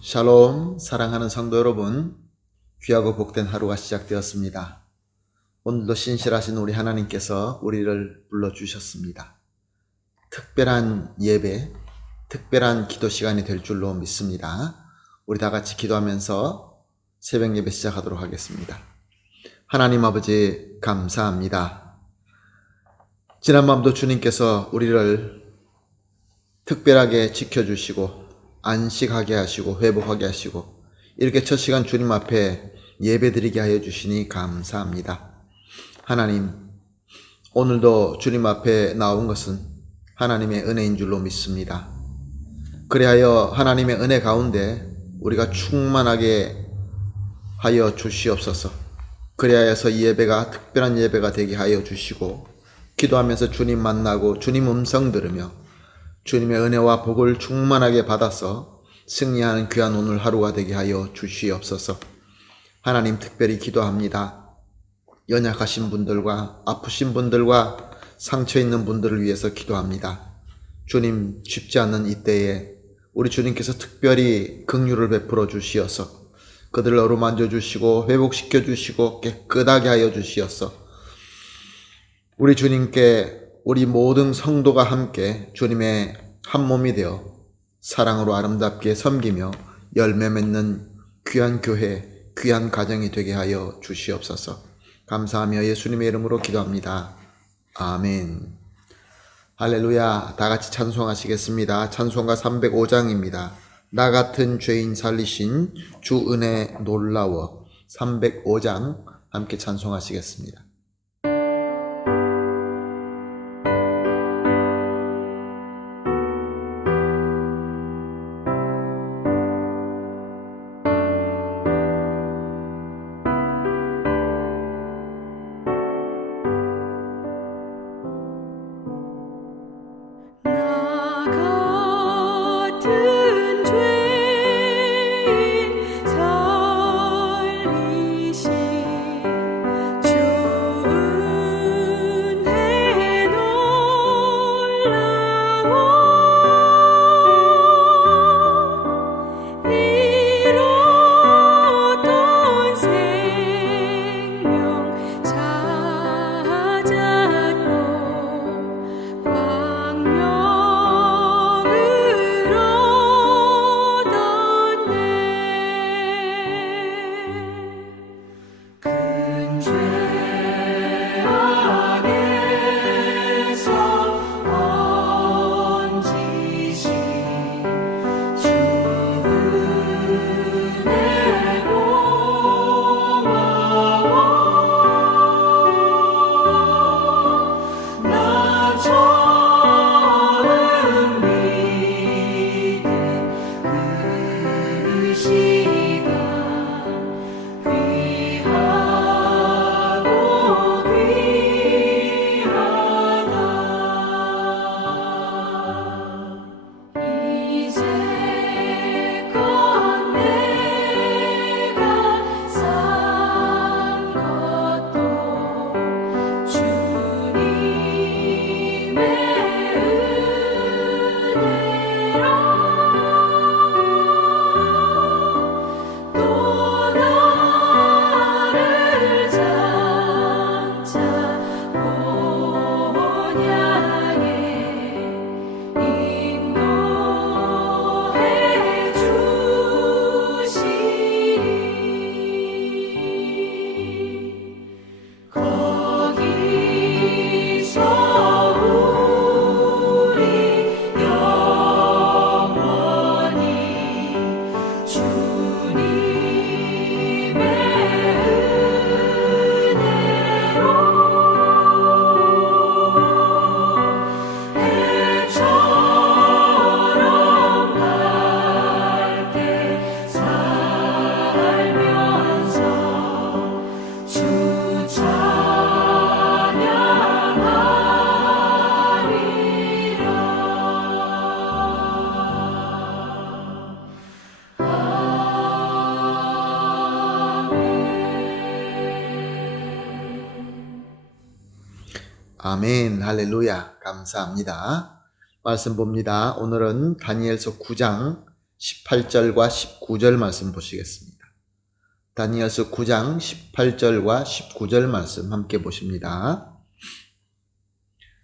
샬롬, 사랑하는 성도 여러분, 귀하고 복된 하루가 시작되었습니다. 오늘도 신실하신 우리 하나님께서 우리를 불러주셨습니다. 특별한 예배, 특별한 기도 시간이 될 줄로 믿습니다. 우리 다 같이 기도하면서 새벽 예배 시작하도록 하겠습니다. 하나님 아버지 감사합니다. 지난밤도 주님께서 우리를 특별하게 지켜주시고 안식하게 하시고 회복하게 하시고 이렇게 첫 시간 주님 앞에 예배드리게 하여 주시니 감사합니다. 하나님, 오늘도 주님 앞에 나온 것은 하나님의 은혜인 줄로 믿습니다. 그리하여 하나님의 은혜 가운데 우리가 충만하게 하여 주시옵소서. 그리하여서 이 예배가 특별한 예배가 되게 하여 주시고 기도하면서 주님 만나고 주님 음성 들으며 주님의 은혜와 복을 충만하게 받아서 승리하는 귀한 오늘 하루가 되게 하여 주시옵소서. 하나님 특별히 기도합니다. 연약하신 분들과 아프신 분들과 상처 있는 분들을 위해서 기도합니다. 주님, 쉽지 않는 이때에 우리 주님께서 특별히 긍휼을 베풀어 주시어서 그들을 어루만져 주시고 회복시켜 주시고 깨끗하게 하여 주시어서 우리 주님께 우리 모든 성도가 함께 주님의 한 몸이 되어 사랑으로 아름답게 섬기며 열매 맺는 귀한 교회, 귀한 가정이 되게 하여 주시옵소서. 감사하며 예수님의 이름으로 기도합니다. 아멘. 할렐루야. 다 같이 찬송하시겠습니다. 찬송가 305장입니다. 나 같은 죄인 살리신 주 은혜 놀라워. 305장 함께 찬송하시겠습니다. 아멘. 할렐루야. 감사합니다. 말씀 봅니다. 오늘은 다니엘서 9장 18절과 19절 말씀 보시겠습니다. 다니엘서 9장 18절과 19절 말씀 함께 보십니다.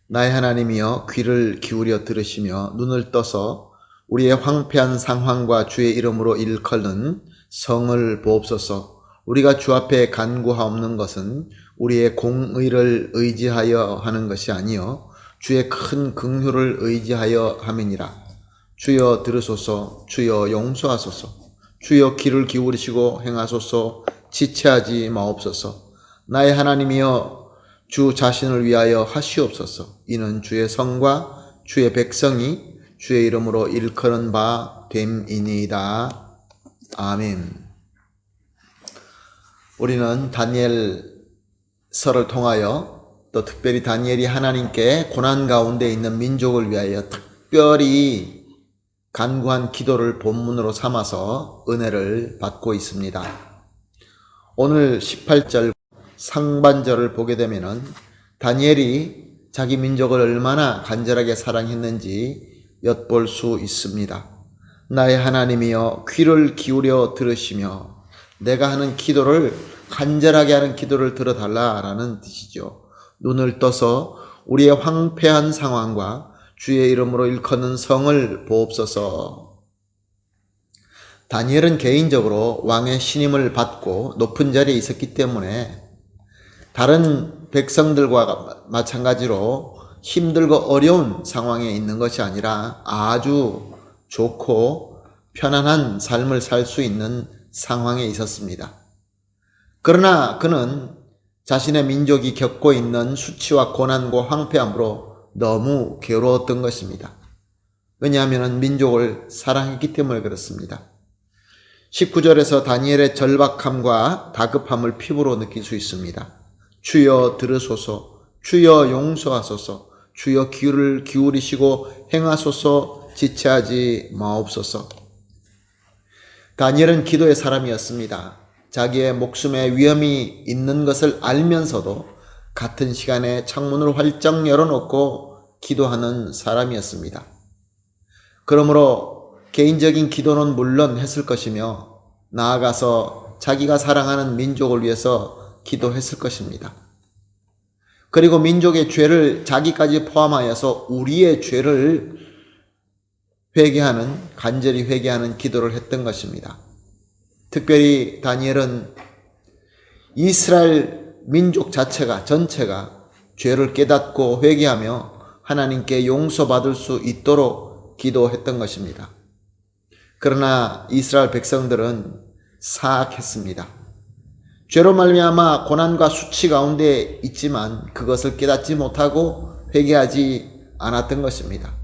나의 하나님이여 귀를 기울여 들으시며 눈을 떠서 우리의 황폐한 상황과 주의 이름으로 일컫는 성을 보옵소서. 우리가 주 앞에 간구하옵는 것은 우리의 공의를 의지하여 하는 것이 아니요 주의 큰 긍휼을 의지하여 함이니라. 주여 들으소서. 주여 용서하소서. 주여 귀를 기울이시고 행하소서. 지체하지 마옵소서. 나의 하나님이여 주 자신을 위하여 하시옵소서. 이는 주의 성과 주의 백성이 주의 이름으로 일컫는 바 됨이니이다. 아멘. 우리는 다니엘서를 통하여 또 특별히 다니엘이 하나님께 고난 가운데 있는 민족을 위하여 특별히 간구한 기도를 본문으로 삼아서 은혜를 받고 있습니다. 오늘 18절 상반절을 보게 되면은 다니엘이 자기 민족을 얼마나 간절하게 사랑했는지 엿볼 수 있습니다. 나의 하나님이여 귀를 기울여 들으시며 내가 하는 기도를 간절하게 하는 기도를 들어달라라는 뜻이죠. 눈을 떠서 우리의 황폐한 상황과 주의 이름으로 일컫는 성을 보옵소서. 다니엘은 개인적으로 왕의 신임을 받고 높은 자리에 있었기 때문에 다른 백성들과 마찬가지로 힘들고 어려운 상황에 있는 것이 아니라 아주 좋고 편안한 삶을 살 수 있는 상황에 있었습니다. 그러나 그는 자신의 민족이 겪고 있는 수치와 고난과 황폐함으로 너무 괴로웠던 것입니다. 왜냐하면 민족을 사랑했기 때문에 그렇습니다. 19절에서 다니엘의 절박함과 다급함을 피부로 느낄 수 있습니다. 주여 들으소서. 주여 용서하소서. 주여 귀를 기울이시고 행하소서. 지체하지 마옵소서. 다니엘은 기도의 사람이었습니다. 자기의 목숨에 위험이 있는 것을 알면서도 같은 시간에 창문을 활짝 열어놓고 기도하는 사람이었습니다. 그러므로 개인적인 기도는 물론 했을 것이며 나아가서 자기가 사랑하는 민족을 위해서 기도했을 것입니다. 그리고 민족의 죄를 자기까지 포함하여서 우리의 죄를 간절히 회개하는 기도를 했던 것입니다. 특별히 다니엘은 이스라엘 민족 전체가 죄를 깨닫고 회개하며 하나님께 용서받을 수 있도록 기도했던 것입니다. 그러나 이스라엘 백성들은 사악했습니다. 죄로 말미암아 고난과 수치 가운데 있지만 그것을 깨닫지 못하고 회개하지 않았던 것입니다.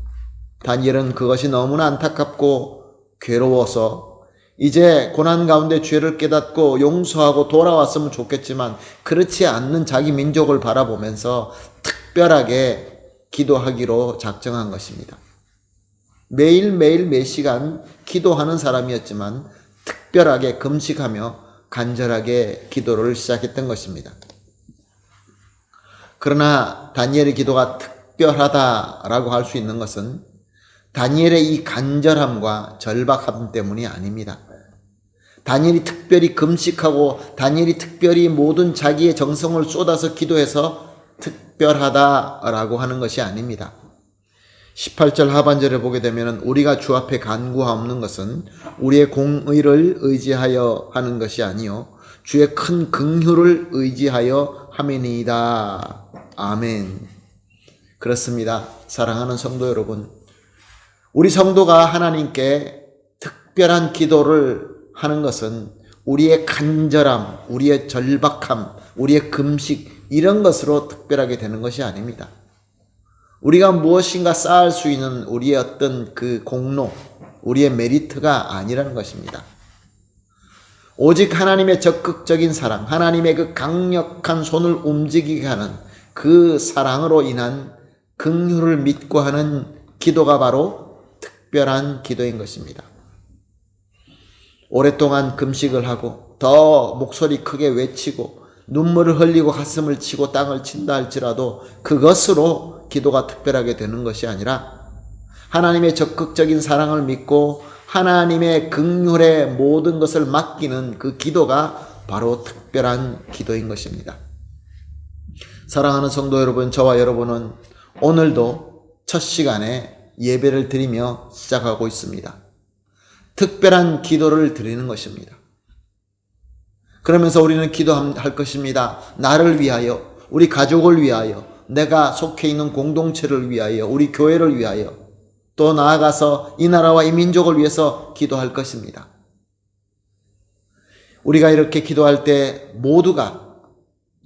다니엘은 그것이 너무나 안타깝고 괴로워서 이제 고난 가운데 죄를 깨닫고 용서하고 돌아왔으면 좋겠지만 그렇지 않는 자기 민족을 바라보면서 특별하게 기도하기로 작정한 것입니다. 매일매일 몇 시간 기도하는 사람이었지만 특별하게 금식하며 간절하게 기도를 시작했던 것입니다. 그러나 다니엘의 기도가 특별하다라고 할 수 있는 것은 다니엘의 이 간절함과 절박함 때문이 아닙니다. 다니엘이 특별히 금식하고 다니엘이 특별히 모든 자기의 정성을 쏟아서 기도해서 특별하다라고 하는 것이 아닙니다. 18절 하반절에 보게 되면 우리가 주 앞에 간구하옵는 것은 우리의 공의를 의지하여 하는 것이 아니요 주의 큰 긍휼을 의지하여 함이니이다. 아멘. 그렇습니다. 사랑하는 성도 여러분, 우리 성도가 하나님께 특별한 기도를 하는 것은 우리의 간절함, 우리의 절박함, 우리의 금식 이런 것으로 특별하게 되는 것이 아닙니다. 우리가 무엇인가 쌓을 수 있는 우리의 어떤 그 공로, 우리의 메리트가 아니라는 것입니다. 오직 하나님의 적극적인 사랑, 하나님의 그 강력한 손을 움직이게 하는 그 사랑으로 인한 긍휼을 믿고 하는 기도가 바로 특별한 기도인 것입니다. 오랫동안 금식을 하고 더 목소리 크게 외치고 눈물을 흘리고 가슴을 치고 땅을 친다 할지라도 그것으로 기도가 특별하게 되는 것이 아니라 하나님의 적극적인 사랑을 믿고 하나님의 긍휼에 모든 것을 맡기는 그 기도가 바로 특별한 기도인 것입니다. 사랑하는 성도 여러분, 저와 여러분은 오늘도 첫 시간에 예배를 드리며 시작하고 있습니다. 특별한 기도를 드리는 것입니다. 그러면서 우리는 기도할 것입니다. 나를 위하여, 우리 가족을 위하여, 내가 속해 있는 공동체를 위하여, 우리 교회를 위하여, 또 나아가서 이 나라와 이 민족을 위해서 기도할 것입니다. 우리가 이렇게 기도할 때 모두가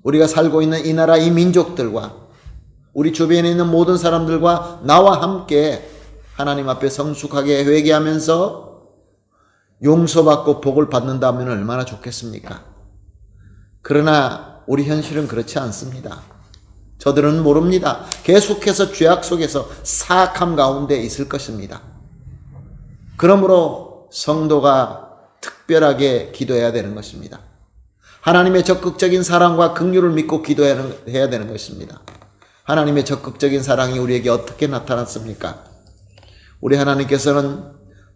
우리가 살고 있는 이 나라 이 민족들과 우리 주변에 있는 모든 사람들과 나와 함께 하나님 앞에 성숙하게 회개하면서 용서받고 복을 받는다면 얼마나 좋겠습니까? 그러나 우리 현실은 그렇지 않습니다. 저들은 모릅니다. 계속해서 죄악 속에서 사악함 가운데 있을 것입니다. 그러므로 성도가 특별하게 기도해야 되는 것입니다. 하나님의 적극적인 사랑과 긍휼을 믿고 기도해야 되는 것입니다. 하나님의 적극적인 사랑이 우리에게 어떻게 나타났습니까? 우리 하나님께서는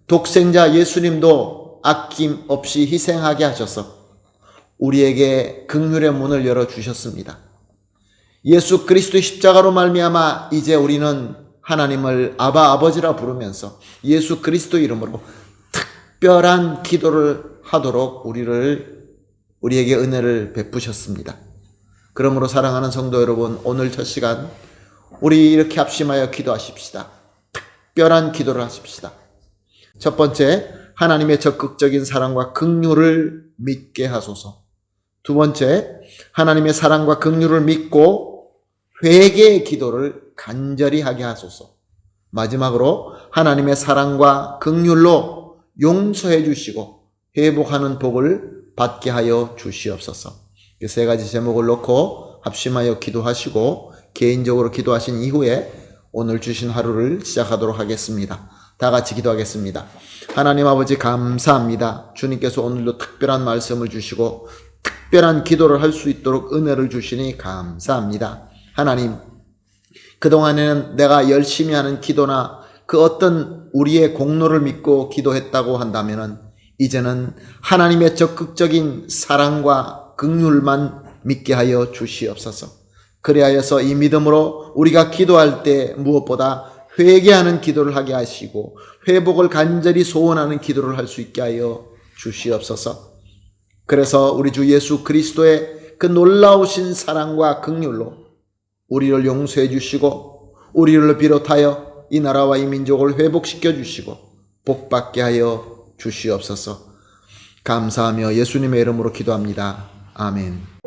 독생자 예수님도 아낌없이 희생하게 하셔서 우리에게 긍휼의 문을 열어주셨습니다. 예수 그리스도의 십자가로 말미암아 이제 우리는 하나님을 아바 아버지라 부르면서 예수 그리스도 이름으로 특별한 기도를 하도록 우리에게 은혜를 베푸셨습니다. 그러므로 사랑하는 성도 여러분, 오늘 첫 시간 우리 이렇게 합심하여 기도하십시다. 특별한 기도를 하십시다. 첫 번째, 하나님의 적극적인 사랑과 긍휼을 믿게 하소서. 두 번째, 하나님의 사랑과 긍휼을 믿고 회개의 기도를 간절히 하게 하소서. 마지막으로 하나님의 사랑과 긍휼로 용서해 주시고 회복하는 복을 받게 하여 주시옵소서. 이 세 가지 제목을 놓고 합심하여 기도하시고 개인적으로 기도하신 이후에 오늘 주신 하루를 시작하도록 하겠습니다. 다 같이 기도하겠습니다. 하나님 아버지 감사합니다. 주님께서 오늘도 특별한 말씀을 주시고 특별한 기도를 할 수 있도록 은혜를 주시니 감사합니다. 하나님, 그동안에는 내가 열심히 하는 기도나 그 어떤 우리의 공로를 믿고 기도했다고 한다면 이제는 하나님의 적극적인 사랑과 긍휼만 믿게 하여 주시옵소서. 그리하여서 이 믿음으로 우리가 기도할 때 무엇보다 회개하는 기도를 하게 하시고 회복을 간절히 소원하는 기도를 할 수 있게 하여 주시옵소서. 그래서 우리 주 예수 그리스도의 그 놀라우신 사랑과 긍휼로 우리를 용서해 주시고 우리를 비롯하여 이 나라와 이 민족을 회복시켜 주시고 복받게 하여 주시옵소서. 감사하며 예수님의 이름으로 기도합니다. 아멘.